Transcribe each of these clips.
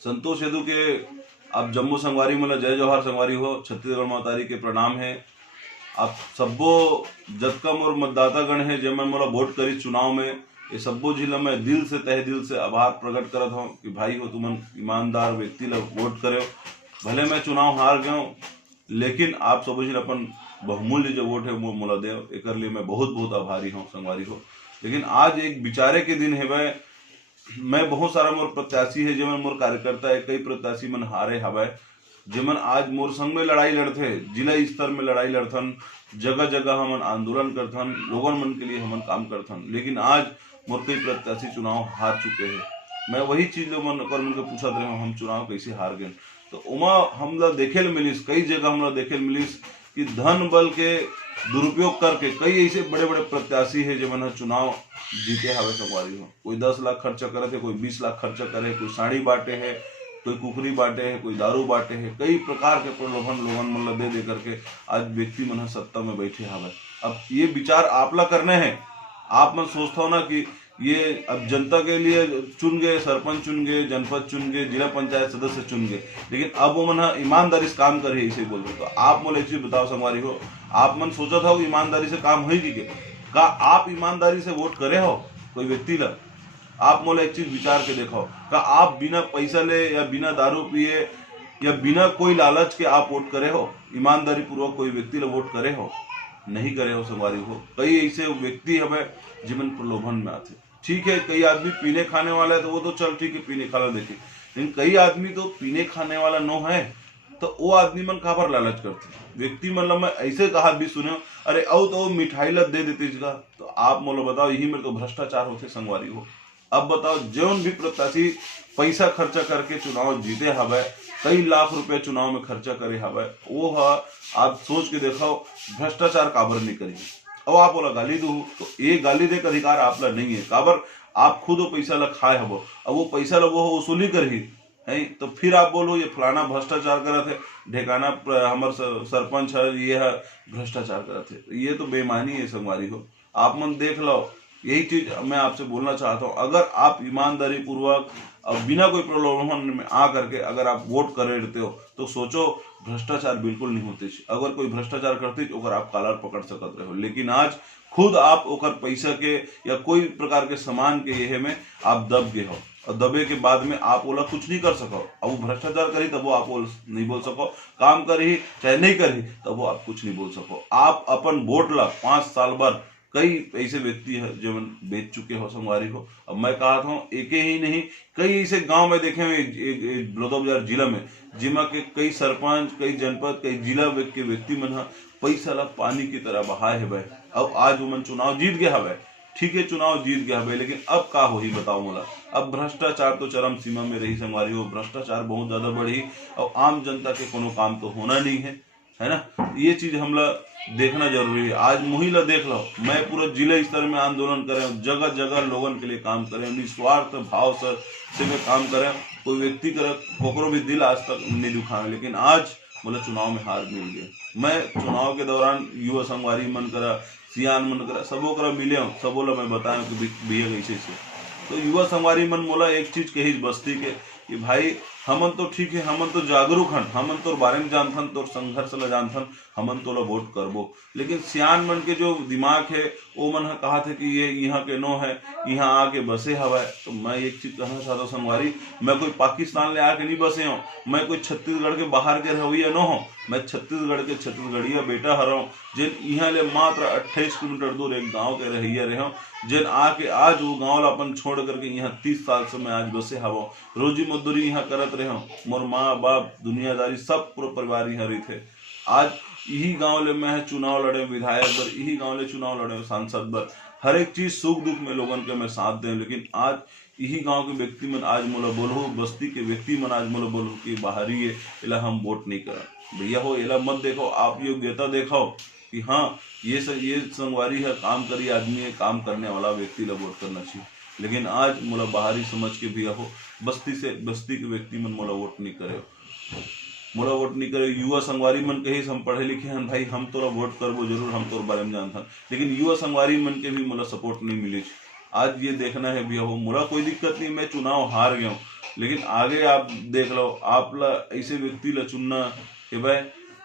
संतोष यदु के आप जम्मू संगवारी मतलब जय जवाहर संगवारी हो, छत्तीसगढ़ मातारी के प्रणाम है। आप सब्बो जतकम और मतदाता गण है जब मैं मोला वोट करी चुनाव में, ये सब्बो जिला में दिल से तहे दिल से आभार प्रकट करत हूँ कि भाई हो तुमन ईमानदार व्यक्ति ला वोट करे। भले मैं चुनाव हार गया हूँ, लेकिन आप सब जिला अपन बहुमूल्य जो वोट है वो मोला दे, एक लिए मैं बहुत बहुत आभारी हूँ संगवारी हो। लेकिन आज एक विचारे के दिन है वह, मैं बहुत सारा मोर प्रत्याशी है जेमन मोर कार्यकर्ता है, कई प्रत्याशी मन हारे हवय जेमन आज मोर संग में लड़ाई लड़थे, जिला स्तर में लड़ाई लड़थन, जगह जगह हमन आंदोलन करथन, लोगन मन के लिए हमन काम करथन। लेकिन आज मोर कई प्रत्याशी चुनाव हार चुके हैं। मैं वही चीज मन कर मन के पूछत रहे हम चुनाव कैसे हार गए, तो उमा हमला देखे ल मिलिस, कई जगह हमला देखे ल मिलिस कि धन बल के दुरुपयोग करके कई ऐसे बड़े बड़े प्रत्याशी है जो मन चुनाव जीते हवे संगवारी हो। कोई 10 लाख खर्चा करे थे, कोई 20 लाख खर्चा करे, कोई साड़ी बांटे है, कोई कुकरी बांटे है, कोई दारू बांटे है, कई प्रकार के प्रलोभन लोगन मन दे करके आज व्यक्ति मन सत्ता में बैठे हवे। अब ये विचार आप ला करने हैं, आप मन सोचता हो ना कि ये अब जनता के लिए चुन गए, सरपंच चुन गए, जनपद चुन गए, जिला पंचायत सदस्य चुन गए, लेकिन अब वो मन ईमानदारी से काम करे इसे बोल रहे। तो आप मोले एक चीज बताओ संगवारी हो, आप मन सोचा था ईमानदारी से काम होगी का आप ईमानदारी से वोट करे हो कोई व्यक्ति ला? आप मोला एक चीज विचार के देखो, का आप बिना पैसा ले या बिना दारू पिए या बिना कोई लालच के आप वोट करे हो? ईमानदारी पूर्वक कोई व्यक्ति ला वोट करे हो? नहीं करे हो संगवारी हो। कई ऐसे व्यक्ति हमें जीवन प्रलोभन में आते, ठीक है, कई आदमी पीने खाने वाला है तो वो तो चल ठीक है पीने खाना देखे, लेकिन कई आदमी तो पीने खाने वाला नो है तो वो आदमी मन काबर लालच करते व्यक्ति मतलब मैं ऐसे कहा भी सुने, अरे औ तो मिठाई ला दे देते इसका। तो आप मोला बताओ यही में तो भ्रष्टाचार होते संगवारी हो। अब बताओ जौन भी प्रत्याशी पैसा खर्चा करके चुनाव जीते हवे, कई लाख रुपए चुनाव में खर्चा करे हवे, वो आप सोच के देखो भ्रष्टाचार काबर नहीं करेंगे। अब आप बोला गाली दू तो ये गाली दे का अधिकार आप ला नहीं है, काबर आप खुद वो पैसा ला खाए हबो, अब वो पैसा ला वो वसूली करही है, तो फिर आप बोलो ये फलाना भ्रष्टाचार करत है, ढेकाना हमार सरपंच है ये है भ्रष्टाचार करत है, ये तो बेईमानी है संगवारी हो। आप मन देख लो, यही चीज मैं आपसे बोलना चाहता हूँ, अगर आप ईमानदारी पूर्वक और बिना कोई प्रलोभन में आ करके अगर आप वोट कर देते हो तो सोचो भ्रष्टाचार बिल्कुल नहीं होते। अगर कोई भ्रष्टाचार करते तो ओकर आप कालर पकड़ सकत रहे हो, लेकिन आज खुद आप ओकर पैसा के या कोई प्रकार के सामान के ये में आप दब गए हो, और दबे के बाद में आप ओला कुछ नहीं कर सको। अब वो भ्रष्टाचार करी तब वो आप नहीं बोल सको, काम करी चाहे नहीं करी तब वो आप कुछ नहीं बोल सको। आप अपन वोट ला 5 साल बाद कई ऐसे व्यक्ति है जो बेच चुके हो संगवारी हो। अब मैं कहा था एक ही नहीं, कई ऐसे गांव में देखे हुए बलौदाबाजार जिला में जिमा के कई सरपंच, कई जनपद, कई जिला के व्यक्ति मन पैसा ला पानी की तरह बहाए है। अब आज वो मन चुनाव जीत गया है, ठीक है चुनाव जीत गया है, लेकिन अब का हो ही बताओ मोला। अब भ्रष्टाचार तो चरम सीमा में रही संगवारी हो, भ्रष्टाचार बहुत ज्यादा बढ़ी और आम जनता के कोनो काम तो होना नहीं है ना। ये चीज हमला देखना जरूरी है। आज मुहिला देख लो, मैं पूरा जिला स्तर में आंदोलन करें, जगह जगह लोगन के लिए काम करें, निस्वार्थ भाव से मैं काम करें, कोई व्यक्ति करे कोकरो भी दिल आज तक नहीं दुखाए, लेकिन आज बोला चुनाव में हार मिल गए। मैं चुनाव के दौरान युवा संगवारी मन करा, सियान मन करा, सबो करा मिले हूँ, सबो ला मैं बताया कि भैया कैसे से। तो युवा संगवारी मन मोला एक चीज कही बस्ती के कि भाई हमन तो ठीक है, हमन तो जागरूक हन, हमन तोर बारे में जानथन, तोर संघर्ष ला जानथन, हमन तो ला वोट करबो। लेकिन सियान मन के जो दिमाग है वो मन कहा थे कि ये यहाँ के नो है, यहाँ आके बसे हवा है। तो मैं एक चीज कहना चाहता हूँ संगवारी, मैं कोई पाकिस्तान ले आके नहीं बसे हूँ, मैं कोई छत्तीसगढ़ के बाहर के रहिया न हो, मैं छत्तीसगढ़ के छत्तीसगढ़िया बेटा हरा हूँ, जिन यहाँ ले मात्र 28 किलोमीटर दूर एक गाँव के रहिया रहे हूँ, जिन आके आज वो गाँव ला अपन छोड़ करके यहाँ 30 साल से मैं आज बसे हवा, रोजी मजदूरी यहाँ करत रहे हूँ, मोर माँ बाप दुनियादारी सब पूरा परिवार यहाँ रही थे। आज यही गांव ले मैं चुनाव लड़े विधायक बर, यही गांव ले चुनाव लड़े सांसद बर, हर एक चीज सुख दुख में लोगन के मैं साथ दे, लेकिन आज यही गांव के व्यक्ति मन आज मोला बोलो, बस्ती के व्यक्ति मन आज मोला बोलो कि बाहरी है इला हम वोट नहीं करा। भैया हो इला मत देखो, आप योग्यता देखो कि हाँ ये संगवारी है, काम करी आदमी है, काम करने वाला व्यक्ति ला वोट करना चाहिए। लेकिन आज मोला बाहरी समझ के भैया हो बस्ती के व्यक्ति मन मोला वोट नहीं करे, मोला वोट नहीं करे। युवा संगवारी मन के ही हम पढ़े लिखे हैं भाई, हम तोरा वोट करबो जरूर, हम तोर बारे में जानता, लेकिन युवा संगवारी मन के भी मोला सपोर्ट नहीं मिली। आज ये देखना है भैया हो, मोला कोई दिक्कत नहीं, मैं चुनाव हार गया हूँ, लेकिन आगे आप देख लो, आप ला ऐसे व्यक्ति ला चुनना कि भाई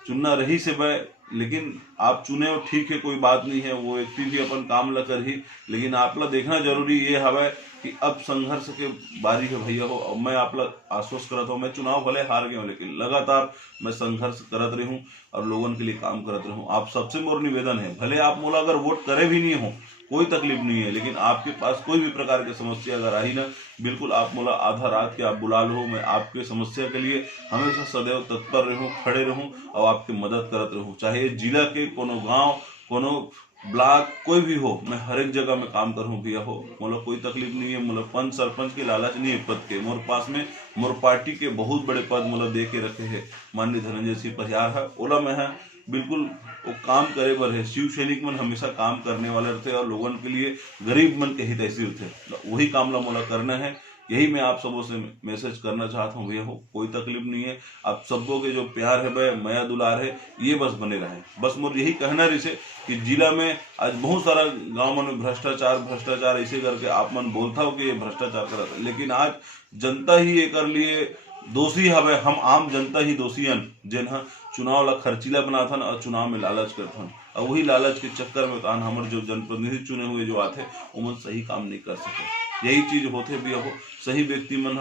चुनना रही से भाई, लेकिन आप चुने हो ठीक है, कोई बात नहीं है, वो व्यक्ति भी अपन काम ला कर ही, लेकिन आप ला देखना जरूरी ये हवा कि अब संघर्ष के बारी है भैया हो। अब मैं आप ला आश्वस्त करता हूँ, मैं चुनाव भले हार गया हूँ लेकिन लगातार मैं संघर्ष करत रही हूँ और लोगों के लिए काम करत रहूँ। आप सबसे मोर निवेदन है, भले आप मोला अगर वोट करे भी नहीं हो कोई तकलीफ नहीं है, लेकिन आपके पास कोई भी प्रकार की समस्या अगर आई ना, बिल्कुल आप मोला आधा रात के आप बुला लो, मैं आपके समस्या के लिए हमेशा सदैव तत्पर रहूं, खड़े रहूं और आपकी मदद करत रहूं। चाहे जिला के कोनो गांव, कोनो ब्लॉक कोई भी हो, मैं हर एक जगह में काम करूं भैया हो। मोला कोई तकलीफ नहीं है, मोला पंच सरपंच के लालच नहीं है पद के, मोर पास में मोर पार्टी के बहुत बड़े पद मोला दे के रखे है माननीय धनंजय सिंह परिहार है, ओला में है बिल्कुल वो काम करे बर है। शिव सैनिक मन हमेशा काम करने वाले रहते और लोगों के लिए गरीब मन के हित ऐसे होते, वही काम ला मोला करना है। यही मैं आप सबों से मैसेज करना चाहता हूँ भैया हो, कोई तकलीफ नहीं है। आप सबों के जो प्यार है भाई, माया दुलार है, ये बस बने रहे। बस मोर यही कहना रही से कि जिला में आज बहुत सारा गांव में भ्रष्टाचार ऐसे करके आप मन बोलता हो कि ये भ्रष्टाचार करता है, लेकिन आज जनता ही ये कर लिए दोषी हवे, हम आम जनता ही दोषी हन जिन चुनाव ला खर्चीला बनाथन और चुनाव में लालच करथन, और वही लालच के चक्कर में तान हमारे जो जनप्रतिनिधि चुने हुए जो आते वो सही काम नहीं कर सके। यही चीज होते भी हो, सही व्यक्ति मन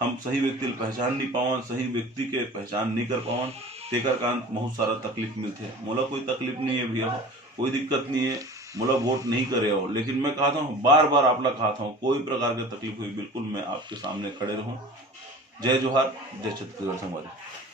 हम सही व्यक्ति पहचान नहीं पावन, सही व्यक्ति के पहचान नहीं कर पावन, तेकर कारण बहुत सारा तकलीफ मिलते है। मोला कोई तकलीफ नहीं है भैया हो, कोई दिक्कत नहीं है, मोला वोट नहीं करे हो, लेकिन मैं कहता हूँ बार बार आप लोग कहता हूँ कोई प्रकार की तकलीफ हुई बिल्कुल मैं आपके सामने खड़े रहूं। जय जोहार, जय छत्तीसगढ़ संगवारी।